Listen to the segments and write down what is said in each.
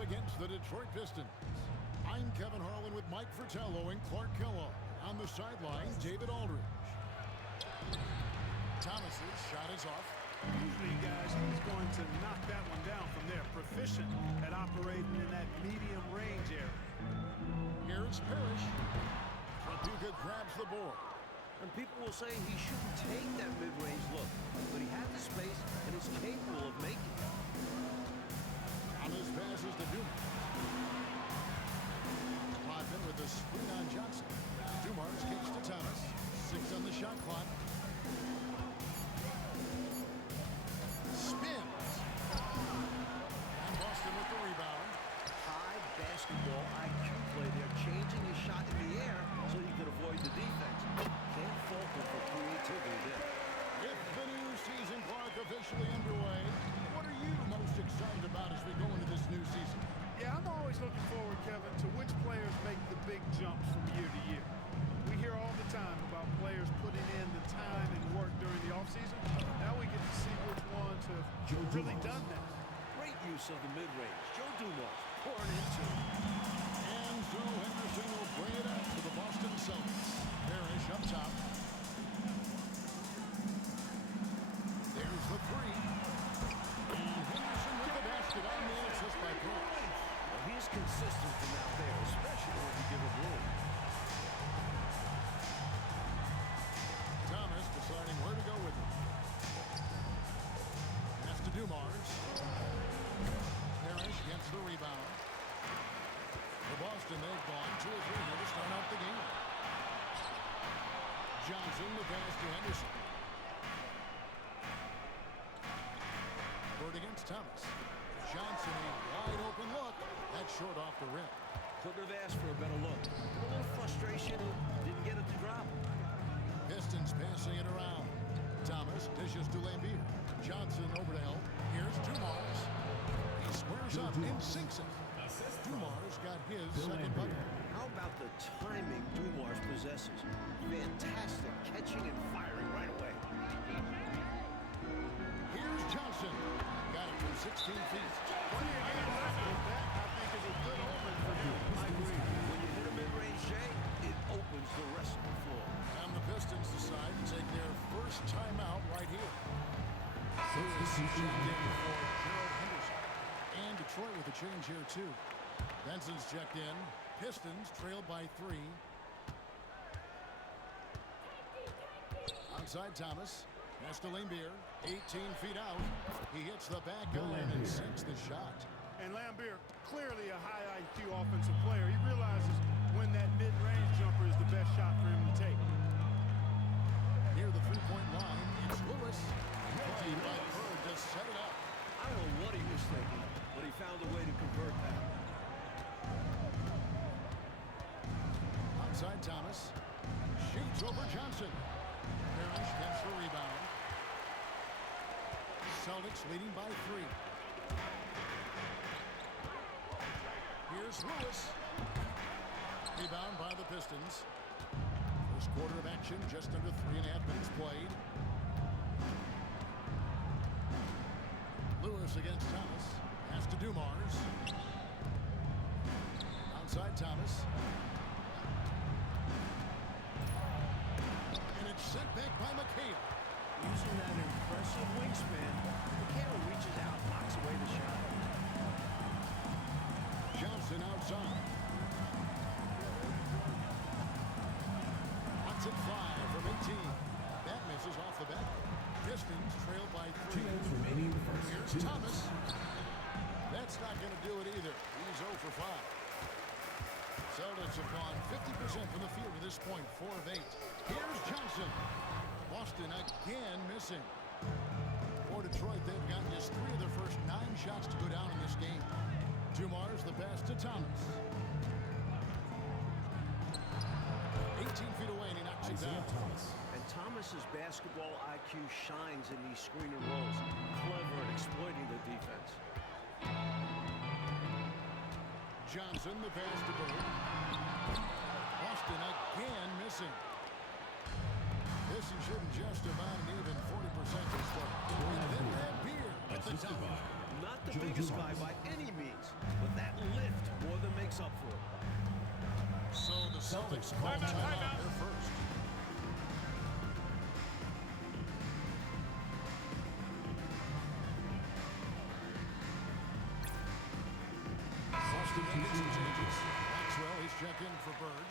against the Detroit Pistons. I'm Kevin Harlan with Mike Fratello and Clark Kellogg. On the sideline, David Aldridge. Thomas's shot is off. Usually, guys, he's going to knock that one down from there. Proficient at operating in that medium range area. Here's Parrish. Paducah grabs the board. And people will say he shouldn't take that mid-range look, but he had the space and is capable of making it. Thomas passes to Dumars. Bodman with the screen on Johnson. Dumars kicks to Thomas. 6 on the shot clock. Spins. And Boston with the rebound. High basketball IQ play there, changing his shot in the air so he could avoid the defense. Can't fault him for creativity there. If the new season, Clark, officially underway, what are you most excited about as we go into this new season? Yeah, I'm always looking forward, Kevin, to which players make the big jumps from year to year. We hear all the time about players putting in the time and work during the offseason. Now we get to see which ones have really done that. Great use of the mid-range. Joe Dumars pouring into it. And so Henderson will bring it up to the Boston Celtics. Parrish up top. There's the three. And Henderson with the basket on the assist by Parrish. Well, he's consistent from out there, especially when you give him room. Thomas deciding where to go with it. Pass to Dumars. Parrish gets the rebound. For Boston, they've gone 2 or 3 here to start out the game. Johnson, the pass to Henderson. Bird against Thomas. Johnson, a wide open look. That's short off the rim. Couldn't have asked for a better look. A little frustration, didn't get it to drop. Pistons passing it around. Thomas dishes to Lambier. Johnson over to help. Here's Dumars. He squares up and sinks it. Dumars got his second bucket. How about the timing Dumars possesses? Fantastic catching and firing right away. Here's Johnson. Got it from 16 feet. That, I think, is a good omen for him. I agree. When you hit a mid-range, Jay, it opens the rest of the floor. And the Pistons decide to take their first timeout right here. Checked in for Gerald Henderson. And Detroit with a change here, too. Benson's checked in. Pistons trailed by 3. Outside Thomas. Pass to Lambier. 18 feet out. He hits the back iron and sinks the shot. And Lambier, clearly a high IQ offensive player. He realizes when that mid-range jumper is the best shot for him to take. Near the three-point line, it's Lewis. Played by Bird to set it up. I don't know what he was thinking, but he found a way to convert that. Outside Thomas. Shoots over Johnson. Parrish gets the rebound. Celtics leading by 3. Here's Lewis. Rebound by the Pistons. First quarter of action, just under 3.5 minutes played. Lewis against Thomas. Pass to Dumars. Outside Thomas. And it's sent back by McHale. Using that impressive wingspan, McHale reaches out, knocks away the shot. Johnson outside. Wants it 5 from 18. That misses off the back. Pistons trail by 3. 2 minutes remaining in the first. Here's Thomas. That's not going to do it either. He's 0 for 5. Celtics have gone 50% from the field at this point, 4 of 8. Here's Johnson. Boston again missing. For Detroit, they've gotten just 3 of their first 9 shots to go down in this game. Dumars the pass to Thomas. 18 feet away and he knocks it down. And Thomas's basketball IQ shines in these screen and rolls. Clever at exploiting the defense. Johnson the pass to Bird. Boston again missing. This is shooting just about an even 40% this far. And then Lambier at the top. Not the biggest guy by any means, but that makes up for it. So the Celtics call timeout here first. Maxwell, he's checked in for Bird,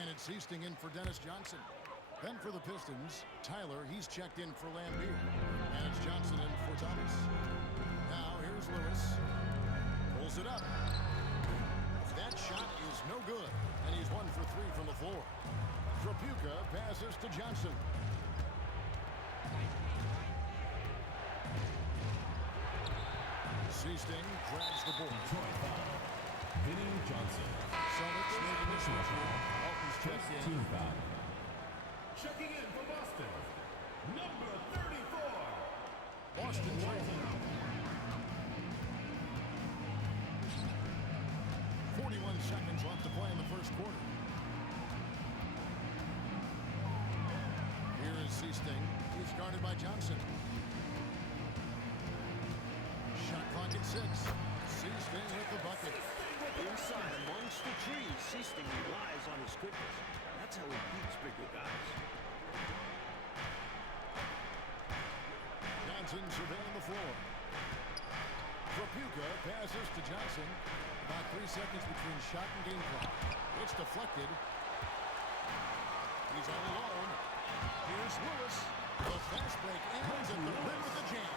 and it's Seasting in for Dennis Johnson. Then for the Pistons, Tyler, he's checked in for Lambeer, and it's Johnson in for Thomas. Now here's Lewis. Pulls it up. That shot is no good, and he's 1 for 3 from the floor. Trapuka passes to Johnson. Seasting grabs the board. Vinny Johnson. Celtics making this one. Walton's checked in. Team foul. Checking in for Boston, number 34. Boston trailing. 41 seconds left to play in the first quarter. Here is Seasting. He's guarded by Johnson. Shot clock at 6. Seasting with the bucket. Inside amongst the trees, Seasting relies on his quickness. That's how he beats bigger guys. Johnson surveying the floor. Trapuka passes to Johnson. About 3 seconds between shot and game clock. It's deflected. He's all alone. Here's Lewis. The fast break ends at the rim with the jam.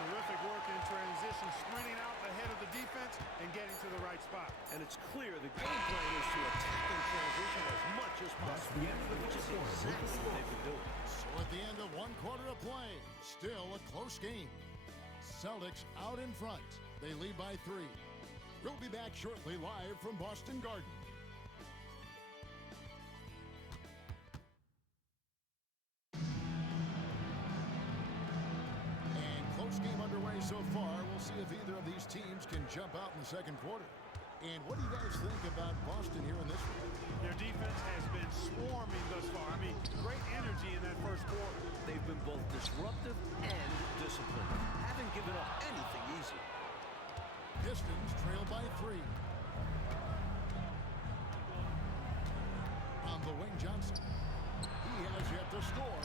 Terrific work in transition, sprinting out ahead of the defense and getting to the right spot. And it's clear the game plan is to attack in transition as much as possible, which is exactly what they've been doing. So at the end of 1 quarter of play, still a close game. Celtics out in front. They lead by 3. We'll be back shortly live from Boston Garden. Game underway so far. We'll see if either of these teams can jump out in the second quarter. And what do you guys think about Boston here in this one? Their defense has been swarming thus far. I mean, great energy in that first quarter. They've been both disruptive and disciplined. Haven't given up anything easy. Pistons trail by 3. On the wing, Johnson. He has yet to score.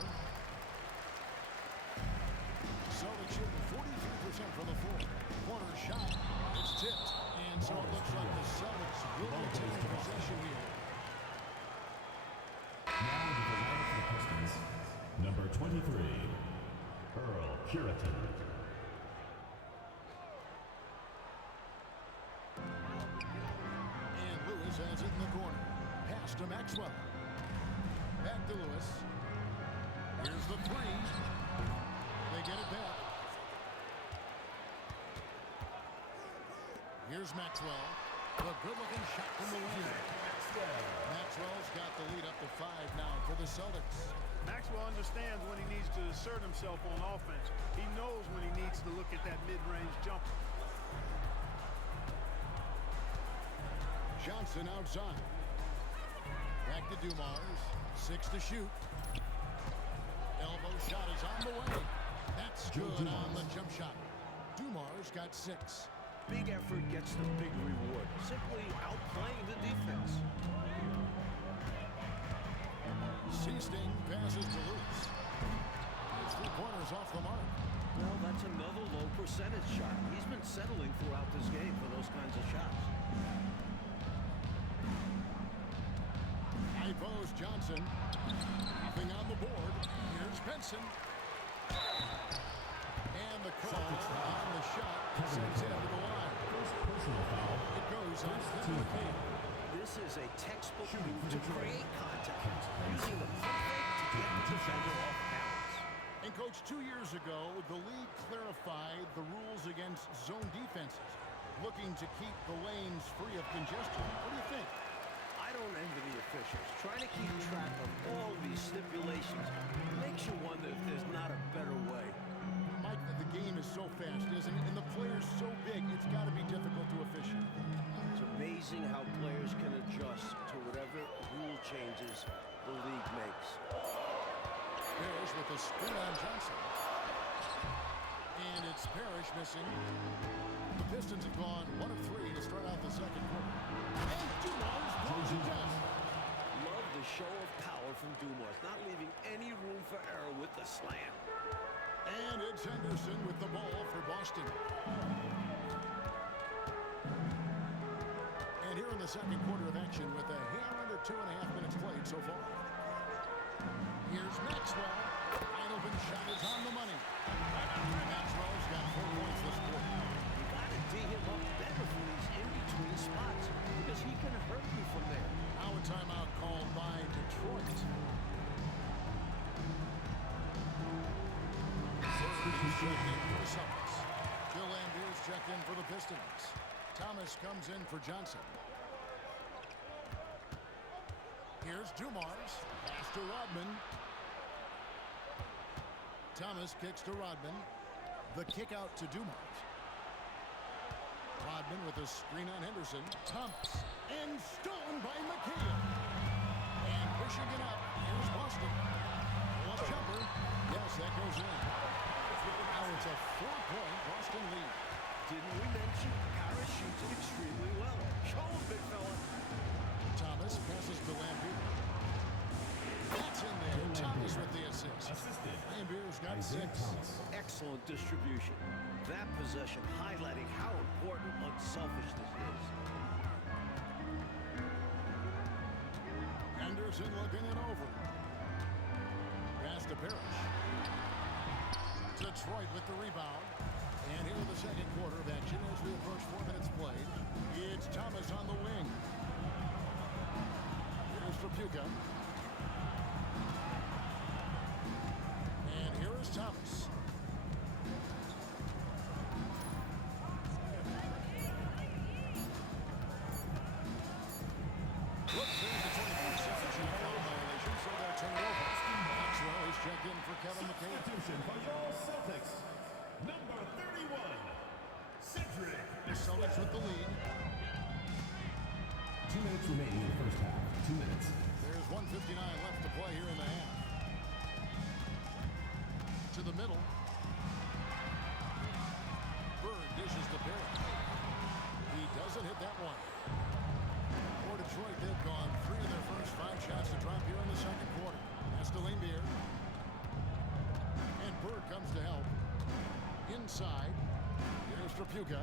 Celtics shooting 43% from the floor. Corner shot. It's tipped. And so it looks like the Celtics will be taking possession here. Now to the line for the Pistons, number 23, Earl Puritan. And Lewis has it in the corner. Pass to Maxwell. Back to Lewis. Here's the 3. They get it back. Here's Maxwell. A good-looking shot from the lane. Maxwell's got the lead up to 5 now for the Celtics. Maxwell understands when he needs to assert himself on offense. He knows when he needs to look at that mid-range jumper. Johnson outside. Back to Dumars. 6 to shoot. Elbow shot is on the way. That's good on the jump shot. Dumars got 6. Big effort gets the big reward. Simply outplaying the defense. Seasting passes to Lewis. His 3 pointers off the mark. Well, that's another low percentage shot. He's been settling throughout this game for those kinds of shots. High post Johnson. Nothing on the board. Here's Benson. And the call on the shot sends it to the line. It goes on Kevin McHale. This is a textbook move to create contact, using the pump fake to get the defender off balance. And Coach, 2 years ago, the league clarified the rules against zone defenses, looking to keep the lanes free of congestion. What do you think? I don't envy the officials. Trying to keep track of all these stipulations makes you wonder if there's not a better way. Mike, the game is so fast, isn't it? And the players so big, it's got to be difficult to officiate. It's amazing how players can adjust to whatever rule changes the league makes. Parrish with a screen on Johnson. And it's Parrish missing. The Pistons have gone 1 of 3 to start out the second quarter. And Dumars throws it down. Love the show of power from Dumars, not leaving any room for error with the slam. And it's Henderson with the ball for Boston. And here in the second quarter of action with a hair under 2.5 minutes played so far. Here's Maxwell. Wide open shot is on the money. Maxwell's got 4 points this quarter. You got to D him up better for these in-between spots because he can hurt you from there. Now a timeout called by Detroit. He's checked in for the Celtics. Bill Lambeer's checked in for the Pistons. Thomas comes in for Johnson. Here's Dumars. Pass to Rodman. Thomas kicks to Rodman. The kick out to Dumars. Rodman with a screen on Henderson. Thomas. And stolen by McHale. And pushing it up. Here's Boston. Left jumper. Yes, that goes in. Now it's a 4-point Boston lead. Didn't we mention Harris shoots it extremely well? Show him, big fella. Thomas passes to Lambeer. That's in there. Thomas with the assist. Lambeer's got 6. Excellent distribution. That possession highlighting how important unselfishness is. Henderson looking it over. Pass to Parrish. Detroit with the rebound. And here in the second quarter of action as we approach 4 minutes played. It's Thomas on the wing. Here's Trapuka. And here is Thomas. Looks there's a 24-second shot foul violation, so they'll turn it over. Maxwell is checked in for Kevin McHale. Substitution for your Celtics. Number 31, Cedric. The Celtics with the lead. 2 minutes remaining in the first half. 2 minutes. There's 1:59 left to play here in the half. To the middle. Bird dishes to Perry. He doesn't hit that one. For Detroit, they've gone 3 of their first 5 shots to drop here in the second quarter. That's to Lambeer. And Bird comes to help. Inside. Here's Trapuka.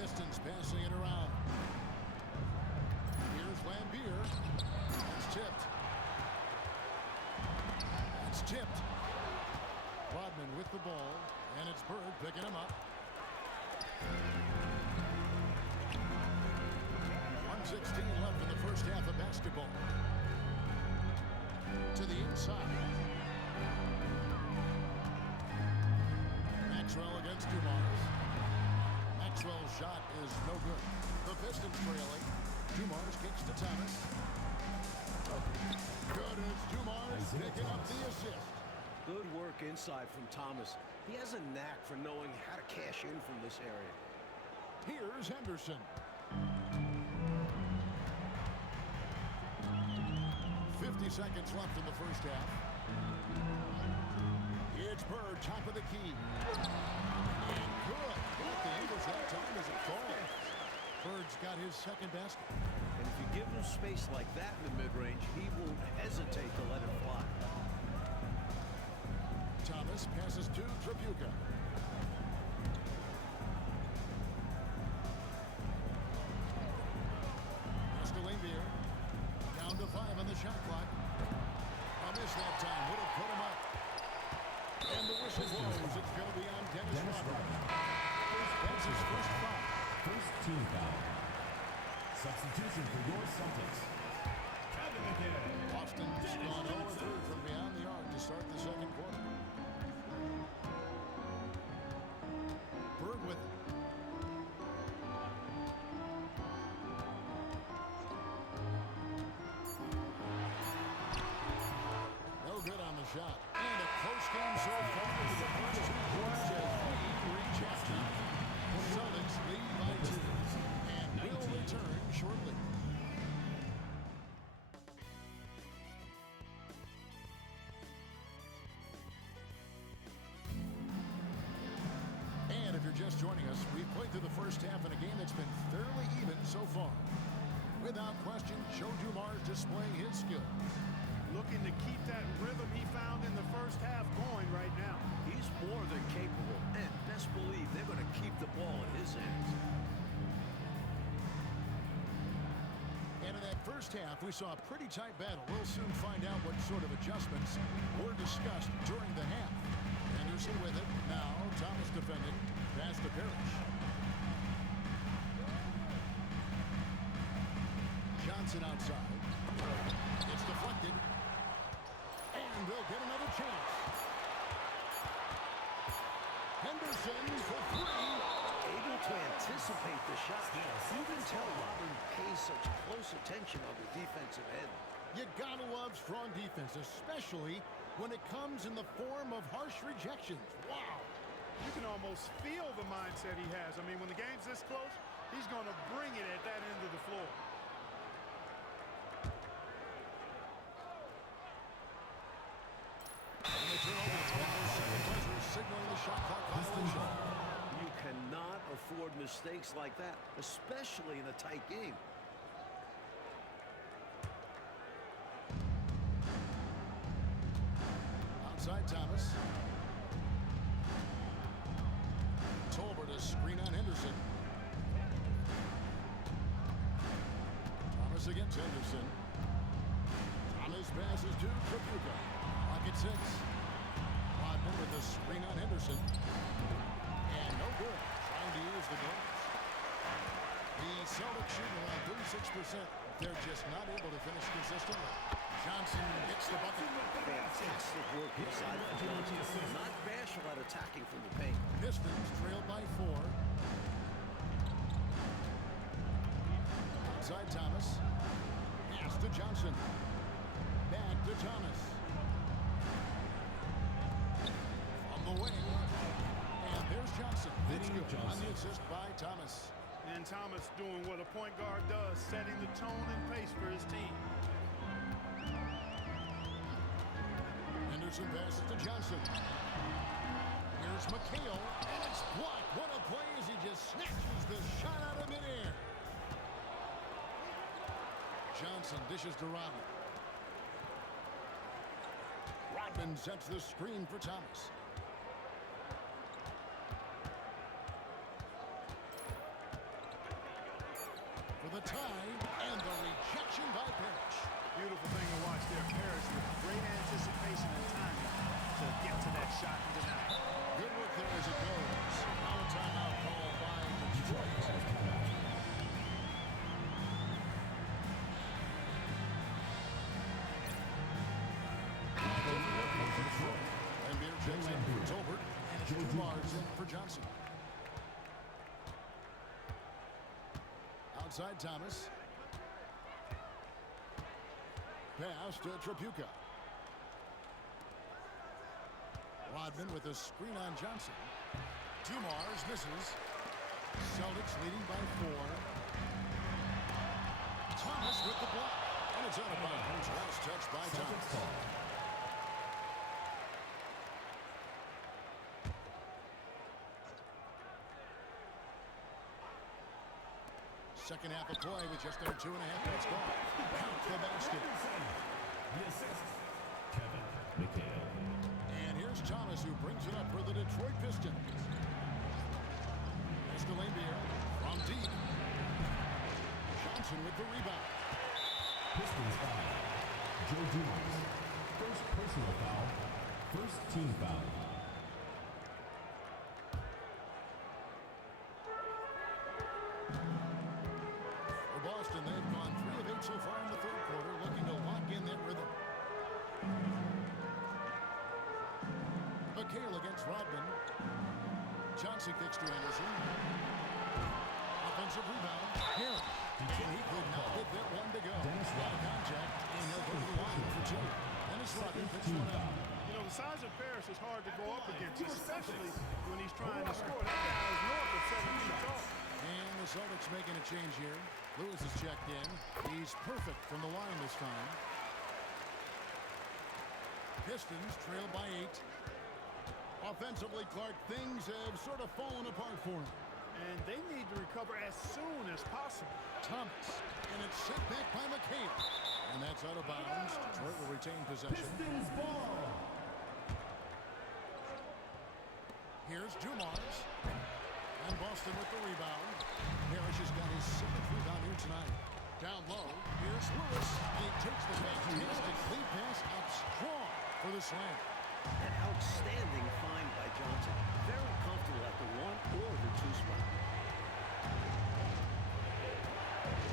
Pistons passing it around. Here's Lambeer. It's tipped. It's tipped. Rodman with the ball. And it's Bird picking him up. 1:16 left in the first half of basketball. To the inside. Maxwell against Dumars. Maxwell's shot is no good. The Pistons trailing. Dumars kicks to Thomas. Good as Dumars picking up the assist. Good work inside from Thomas. He has a knack for knowing how to cash in from this area. Here's Henderson. 50 seconds left in the first half. It's Bird, top of the key. And good. Got the Eagles that time as it falls. Bird's got his second basket. And if you give him space like that in the mid-range, he won't hesitate to let it fly. Thomas passes to Trapuka. Pass to Lambeer. Down to 5 on the shot clock. A miss that time. Would have put him up. And the whistle blows. It's going to be on Dennis Rodman. That's his first foul. First team foul. Substitution for your Celtics. Kevin McHale. Boston's gone 0-3 from beyond the arc to start the second quarter. Bird with it. No good on the shot. And a close game so far with the first 2 quarters as we reach halftime. Celtics lead by 2 and will return shortly. And if you're just joining us, we've played through the first half in a game that's been fairly even so far. Without question, Joe Dumars displaying his skills. Looking to keep that rhythm he found in the first half going right now. He's more than capable, and best believe they're going to keep the ball in his hands. And in that first half, we saw a pretty tight battle. We'll soon find out what sort of adjustments were discussed during the half. Henderson with it. Now Thomas defending. Pass to Parrish. Johnson outside. It's deflected. And they'll get another chance. Henderson for three. Able to anticipate the shot. You can tell Robin pays such close attention on the defensive end. You gotta love strong defense, especially when it comes in the form of harsh rejections. Wow. You can almost feel the mindset he has. I mean, when the game's this close, he's going to bring it at that end of the floor. And they turn over the 22nd buzzer, signaling the shot clock violation. You cannot afford mistakes like that, especially in a tight game. Outside Thomas. Tolbert to screen on Henderson. Thomas against Henderson. Thomas passes to Tripucka. Pocket six. Rodman with the screen on Henderson. And no good. Trying to use the goals. The Celtics shooting around 36%. They're just not able to finish consistently. Johnson gets the bucket. Fantastic work inside for Johnson. Not bashful at attacking from the paint. Pistons trailed by 4. Outside Thomas. Pass to Johnson. Back to Thomas. From the wing. And there's Johnson. It's good on the assist by Thomas. And Thomas doing what a point guard does, setting the tone and pace for his team. Henderson passes to Johnson. Here's McHale, and it's blocked. What a play as he just snatches the shot out of midair. Johnson dishes to Rodman. Rodman sets the screen for Thomas. For the tie, and the rejection by Parrish. Beautiful thing to watch there. Parrish with great anticipation and timing to get to that shot and deny. Good work there as it goes. Now a timeout called by Detroit. And Beer checks in for Tolbert. And it's 2 bars in for Johnson. Outside Thomas. Pass to Tripucka. Rodman with a screen on Johnson. Dumars misses. Celtics leading by 4. Thomas with the block. And it's out of bounds. Last touch by Thomas. Second half of play with just under 2.5 minutes gone. Count the basket. The assist, Kevin McHale. And here's Thomas who brings it up for the Detroit Pistons. Pass to Lambier from deep. Johnson with the rebound. Pistons foul. Joe Dumars. First personal foul. First team foul. For Boston, they've gone 3 of 8 so far in the third quarter, looking to lock in that rhythm. McHale against Rodman. Johnson kicks to Anderson. Offensive rebound. Here. And he could not get that one to go. Out of contact, and he'll go to the line for 2. Dennis Rodman picks one up. You know, the size of Parrish is hard to go up against, especially when he's trying to score. That guy is north of 7 feet tall. And the Celtics making a change here. Lewis is checked in. He's perfect from the line this time. Pistons trail by 8. Offensively, Clark, things have sort of fallen apart for him. And they need to recover as soon as possible. Thomas, and it's sent back by McHale. And that's out of bounds. Detroit will retain possession. Pistons ball. Here's Dumars. And Boston with the rebound. Parrish has got his 7th rebound here tonight. Down low, here's Lewis. And he takes the fantastic lead pass up strong for the slam. An outstanding find by Johnson. Very comfortable at the 1 or the 2 spot.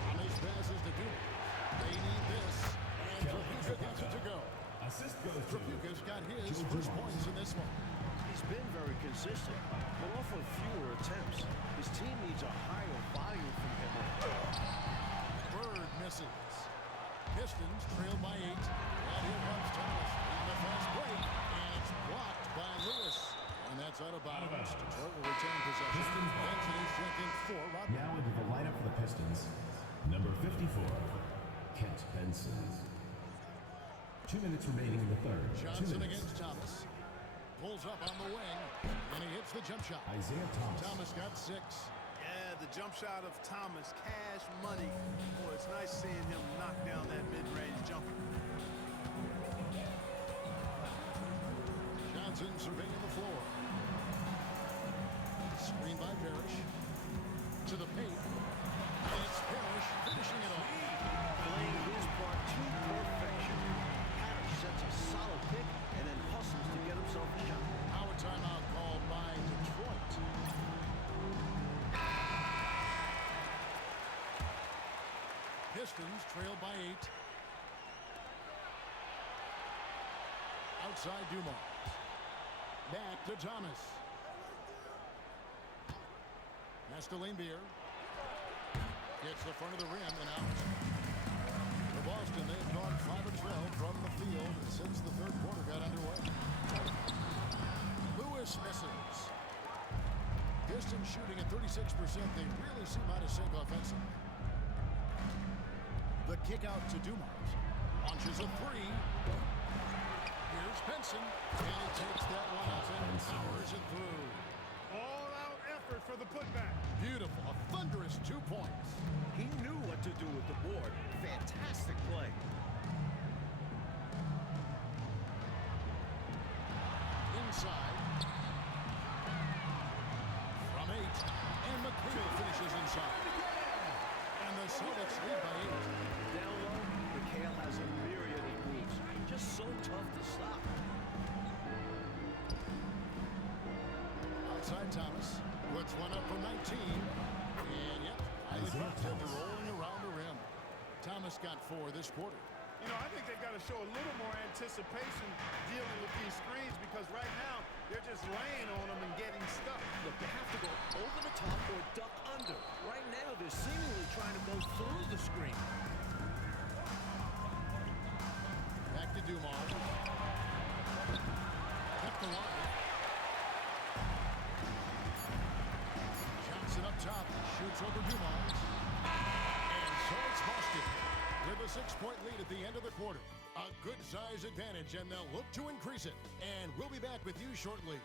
On these passes to Dumars. They need this. And Trapuka gets it to go. Assist goes to Trapuka's got his first points in this one. He's been very consistent, but off of fewer attempts. His team needs a higher volume from him. Bird misses. Pistons trail by 8. And here comes Thomas. In the fast break. And it's blocked by Lewis. And that's out of bounds. Detroit will retain possession. Pistons ball. Benson checking for Rob. Now into the lineup for the Pistons. Number 54, Kent Benson. 2 minutes remaining in the third. 2 Johnson minutes. against Thomas. Pulls up on the wing. And he hits the jump shot. Isaiah Thomas. Thomas got 6. Yeah, the jump shot of Thomas, cash money. Boy, it's nice seeing him knock down that mid-range jumper. Johnson surveying the floor. Screen by Parrish. To the paint. And it's Parrish finishing it off. Playing his part to perfection. Parrish sets a solid pick and then hustles to get himself a shot. Now a timeout called by Detroit. Pistons trail by 8. Outside Dumars. Back to Thomas. That's to Lambier. Gets the front of the rim and out. For Boston, they've gone 5 of 12 from the field since the third quarter got underway. Lewis misses. Pistons shooting at 36%. They really seem out of sync offensively. The kick out to Dumars. Launches a 3. Here's Benson. And he takes that one up and powers it through. All-out effort for the putback. Beautiful. A thunderous 2 points. He knew what to do with the board. Fantastic play. Inside. From 8. And McHale finishes inside. And the Celtics lead by 8. Down low, McHale has a myriad of moves. Just so tough to stop. Outside Thomas. Puts one up from 19. And yep, I think they're rolling around the rim. Thomas got 4 this quarter. You know, I think they've got to show a little more anticipation dealing with these screens because right now they're just laying on them and getting stuck. Look, they have to go over the top or duck under. Right now, they're seemingly trying to go through the screen. Back to Dumars. Kept the line. Johnson up top. Shoots over Dumars. And so it's Boston with a 6-point lead at the end of the quarter. A good size advantage, and they'll look to increase it. And we'll be back with you shortly.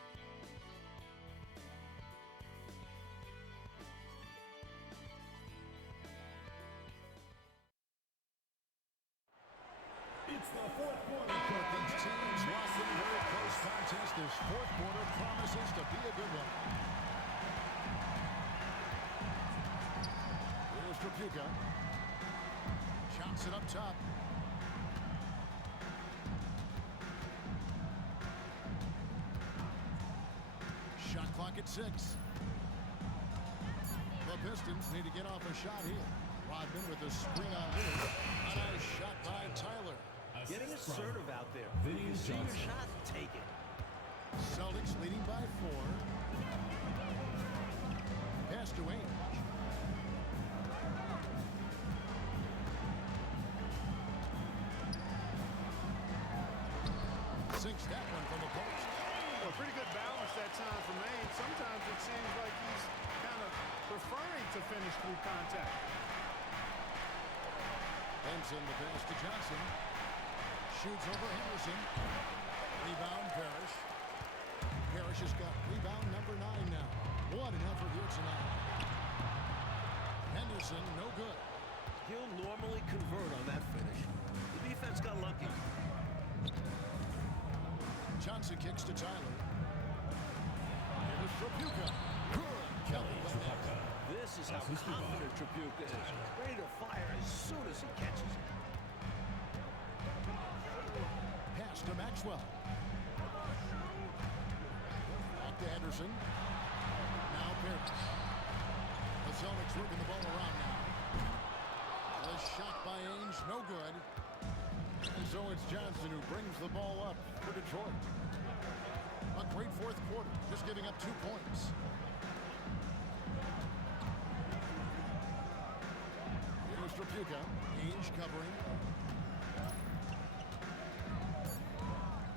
It's the fourth quarter. These teams lost in a very close contest. This fourth quarter promises to be a good one. Here's Trapuka. Johnson up top. Shot clock at 6. The Pistons need to get off a shot here. Rodman with a screen on Lewis. A nice shot by Tyler. Getting assertive out there. Vinny You see your Johnson. shot, take it. Celtics leading by 4. Pass to Ainge. Sinks that one from the post. Well, pretty good balance that time from Ainge. Sometimes it seems like he's kind of preferring to finish through contact. Benson the pass to Johnson. Shoots over Henderson. Rebound Parrish. Parrish has got rebound number 9 now. What an effort here tonight. convert on that finish. The defense got lucky. Johnson kicks to Tyler. Here's Tripucka. Good. Kelly Tripucka. This is how confident Tripucka is. Ready to fire as soon as he catches it. Pass to Maxwell. Back to Anderson. Now Pierce. The Celtics working the ball around now. The shot by Ainge, no good. And so it's Johnson who brings the ball up for Detroit. A great fourth quarter, just giving up 2 points. Here's Tripucka. Ainge covering.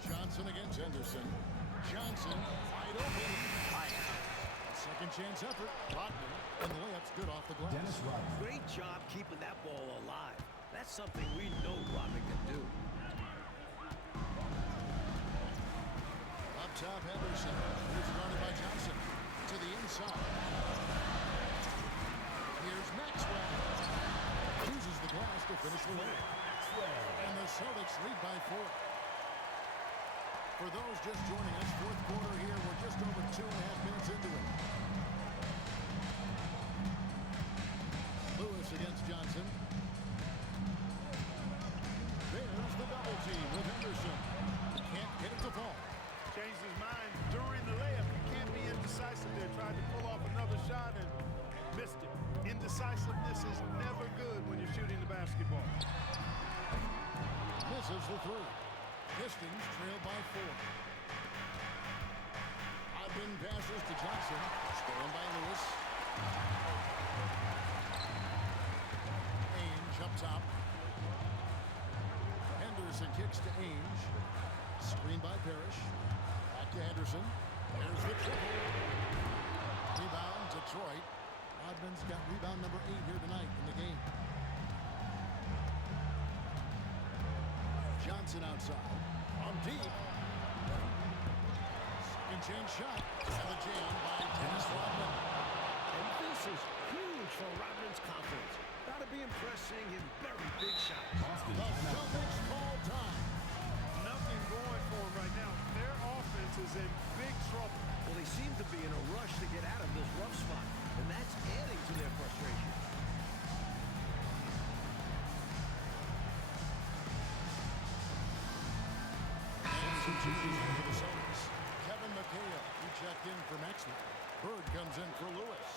Johnson against Henderson. Johnson wide open. Second chance effort. Rodman, and the layup's good off the glass. Dennis Rodman. Great job keeping that ball alive. That's something we know Rodman can do. Up top, Henderson. Here's guarded by Johnson. To the inside. Here's Maxwell. Uses the glass to finish the lead. And the Celtics lead by 4. For those just joining us, fourth quarter here. We're just over 2.5 minutes into it. Lewis against Johnson. There's the double team with Henderson. Can't get it to fall. Changed his mind during the layup. You can't be indecisive there. Tried to pull off another shot and missed it. Indecisiveness is never good when you're shooting the basketball. Misses the 3. Pistons trail by 4. Rodman passes to Johnson. Stolen by Lewis. Ainge up top. Henderson kicks to Ainge. Screen by Parrish. Back to Henderson. There's the triple. Rebound, Detroit. Rodman's got rebound number 8 here tonight in the game. Johnson outside. On deep. Second chance shot. And the jam by Dennis Rodman. And this is huge for Rodman's confidence. Gotta be impressed seeing him bury big shots. Boston The timeout. Celtics call time. Nothing going for them right now. Their offense is in big trouble. Well, they seem to be in a rush to get out of this rough spot, and that's adding to their frustration. For the Celtics. Kevin McHale, he checked in for Maxwell. Bird comes in for Lewis.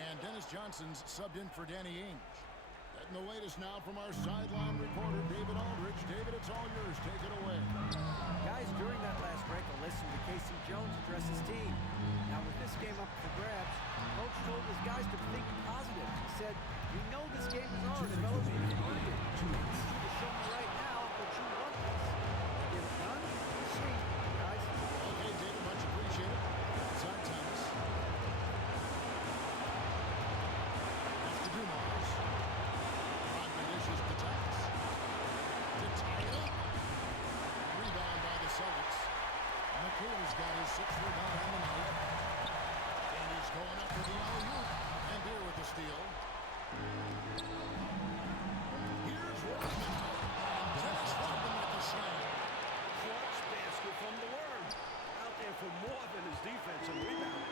And Dennis Johnson's subbed in for Danny Ainge. Getting the latest now from our sideline reporter, David Aldridge. David, it's all yours. Take it away. Guys, during that last break, I listened to Casey Jones address his team. Now, with this game up for grabs, Coach told his guys to think positive. He said, "We know this game is ours, fellas. We can earn it. I need you to show me right now that you want this. Get it done? See, guys." Okay, David, much appreciated. Outside Thomas. After Dumars. Rodman dishes to Thomas. To tie it up. Rebound by the Celtics. McHale's got his 6th rebound on the night. And he's going up for the alley-oop. And here with the steal. Here's Rodman. And Dennis Rodman with the slam. Clutch basket from the word. Out there for more than his defense and rebound.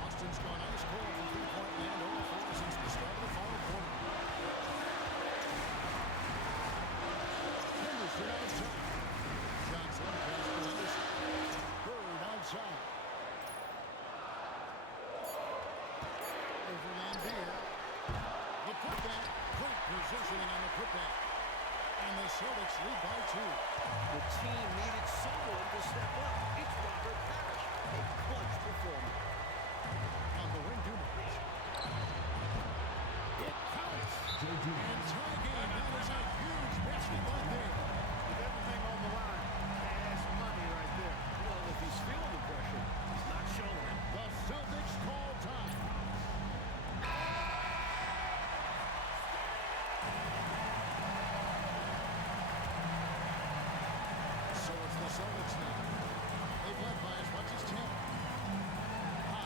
Boston's gone ice cold from three-point land, 0-4 since the start of the final quarter. Henderson outside. Johnson pass to Henderson. Bird outside. Over Lambeer. The putback. Great positioning on the putback. And the Celtics lead by 2. The team needed someone to step up. It's Robert Parrish, a clutch performer. On the wing, Dumars. It counts. And tie game. That is a huge basket right there. With everything on the line, cash money right there. Well, if he's feeling the pressure, he's not showing it. The Celtics call time. So it's the Celtics now. They've led by as much as 10. High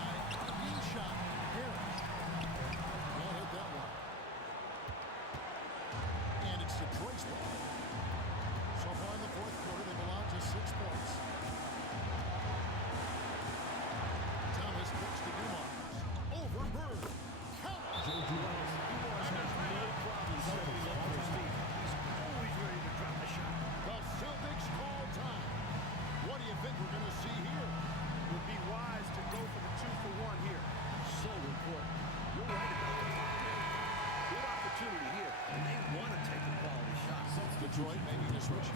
Detroit making a switch.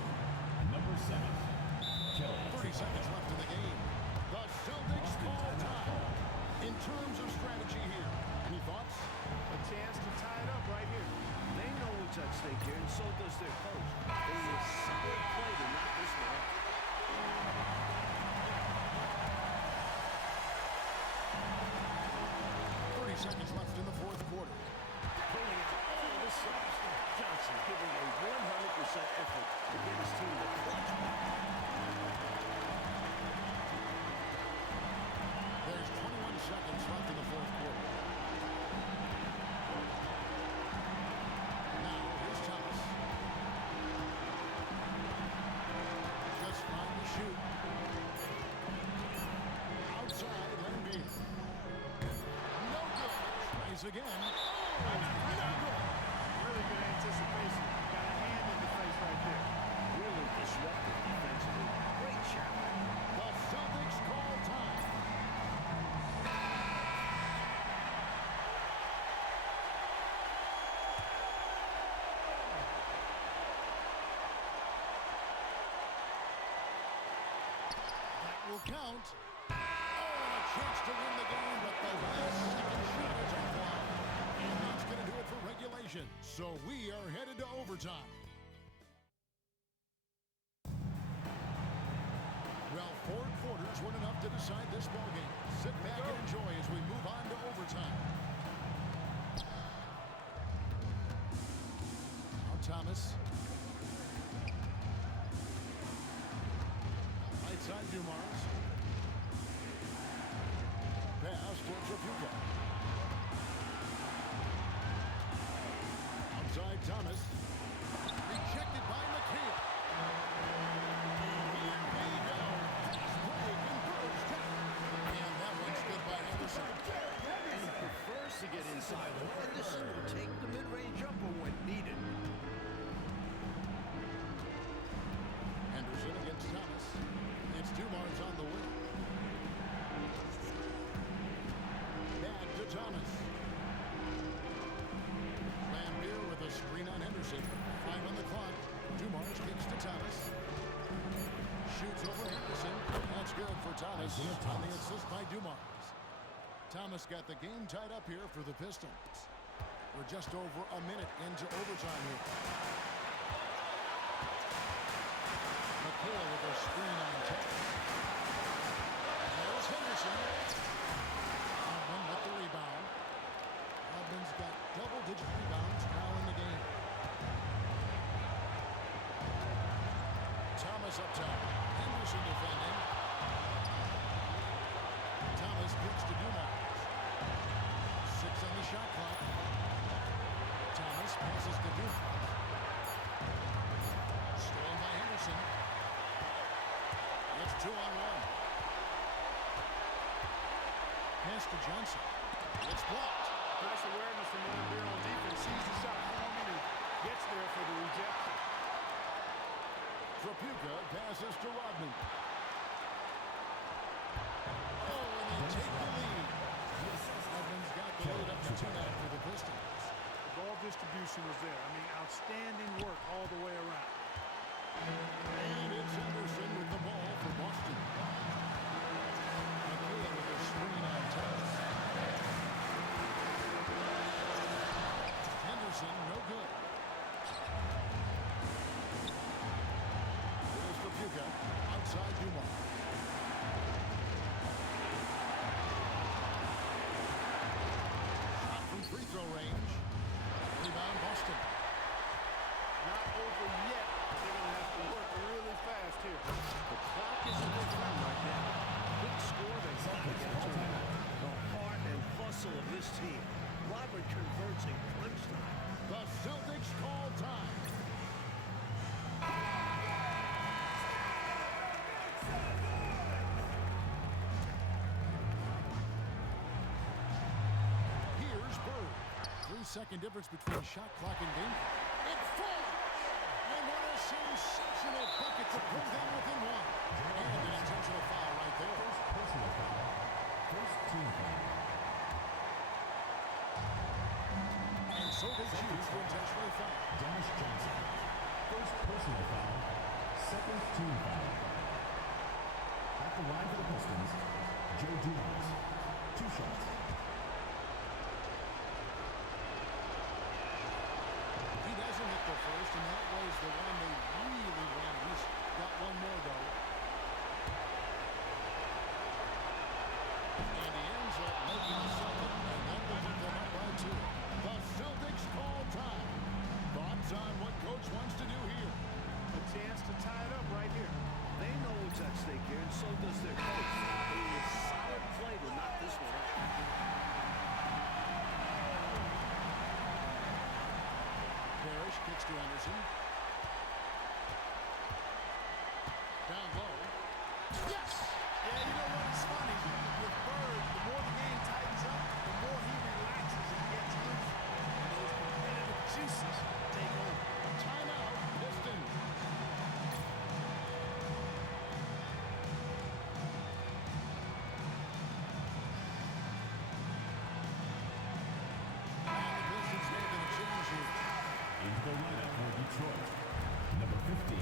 Number 7, Kelly. 30 seconds left in the game. The Celtics call time. In terms of strategy here, any thoughts? A chance to tie it up right here. They know what's at stake here, and so does their coach. It was a solid play to knock this one out. 30 seconds left in the fourth quarter. Pulling out all the stops. Johnson giving a 100% effort to get his team the clutch back. There's 21 seconds left in the fourth quarter. Now, here's Thomas. Just trying to shoot. Outside, Embiid. No good. Tries again. Oh, no good. Really good anticipation. Got a hand in the face right there. Really disruptive defensively. Great challenge. The Celtics call time. That will count. Oh, and a chance to win the game, but the last second shot is offline. And that's going to do it for regulation. So we are headed to overtime. Well, 4 quarters weren't enough to decide this ballgame. Sit back and enjoy as we move on to overtime. Now Thomas. Right side Dumars. Pass to Trapuka. Outside Thomas. Rejected by McHale. Here we go. Fast break and burst. And that one's good by Anderson. And he prefers to get inside. Anderson will take the mid-range jumper when needed. Henderson against Thomas. It's Dumars on the wing. Back to Thomas. Lambeer with a screen on Henderson. 5 on the clock. Dumars kicks to Thomas. Shoots over Henderson. That's good for Thomas. On the assist by Dumars. Thomas got the game tied up here for the Pistons. We're just over a minute into overtime here. McHale with a screen on Thomas. There's Henderson. Rodman with the rebound. Rodman's got double-digit rebounds now in the game. Thomas up top. Henderson defending. Thomas kicks to Dumars. 6 on the shot clock. Thomas passes to Dumars. Stolen by Henderson. It's 2-on-1. Pass to Johnson. It's blocked. Nice awareness from Lambeer on defense. Sees the shot coming and gets there for the rejection. Trapuka passes to Rodman. Oh, and they take the lead. Rodman's got the lead up to 2 now for the Pistons. The ball distribution was there. I mean, outstanding work all the way around. And it's Henderson with the ball for Boston. McHale with a screen on Thomas. Henderson, no good. Here's Trapuka, outside Dumars. Shot from free throw range. Rebound Boston. Not over yet. They're going to have to work really fast here. The clock is in their friend right now. Quick score, they got to get to it. The heart and hustle of this team. Robert converts in crunch time. The Celtics call time. Here's Bird. 3-second difference between shot clock and game clock. It falls! And what a sensational bucket to put them within 1. And an intentional foul right there. Personal foul. First team foul. And so they choose to intentionally foul. Dennis Johnson. First personal foul, second team foul. At the line for the Pistons, Joe Dumars. 2 shots. He doesn't hit the first, and that was the one they really ran. He's got one more, though. And he ends up making a second, and that will put them up by 2. The Celtics call time. Thoughts on what Coach wants to do here? A chance to tie it up right here. They know what's at stake here, and so does their coach. It was solid play to knock this one out. Parrish kicks to Anderson. Down low. Yes! Yeah, you know what? It's funny. With Bird, the more the game tightens up, the more he relaxes and gets loose. And those competitive juices take over. Timeout, Pistons. And the Pistons making a change here. Into the lineup for Detroit. Number 15,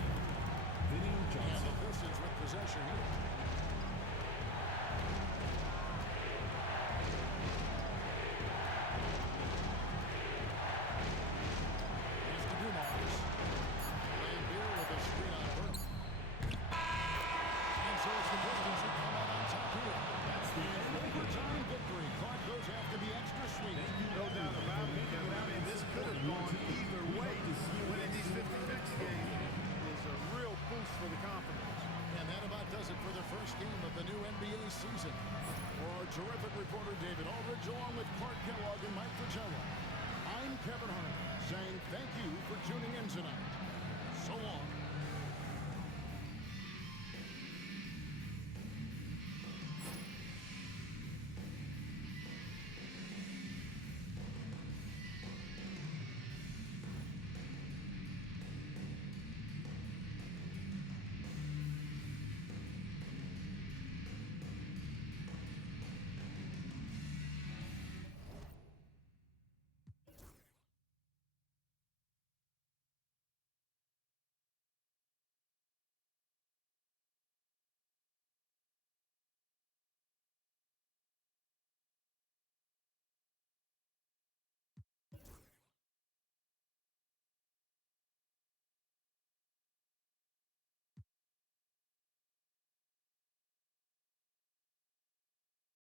Vinny And Johnson. the Pistons with possession here. Here's to Dumars. Lambeer with a screen on Burke. And so it's the Pistons who come out on top here. That's the overtime victory. Clock goes after the extra sweep. No doubt about it, Kevin. I mean, this could have gone either way. Winning these 50-50 games is a real boost for the confidence. And that about does it for the first game of the new NBA season. For our terrific reporter, David Aldridge, along with Clark Kellogg and Mike Fratello, I'm Kevin Harlan, saying thank you for tuning in tonight. So long.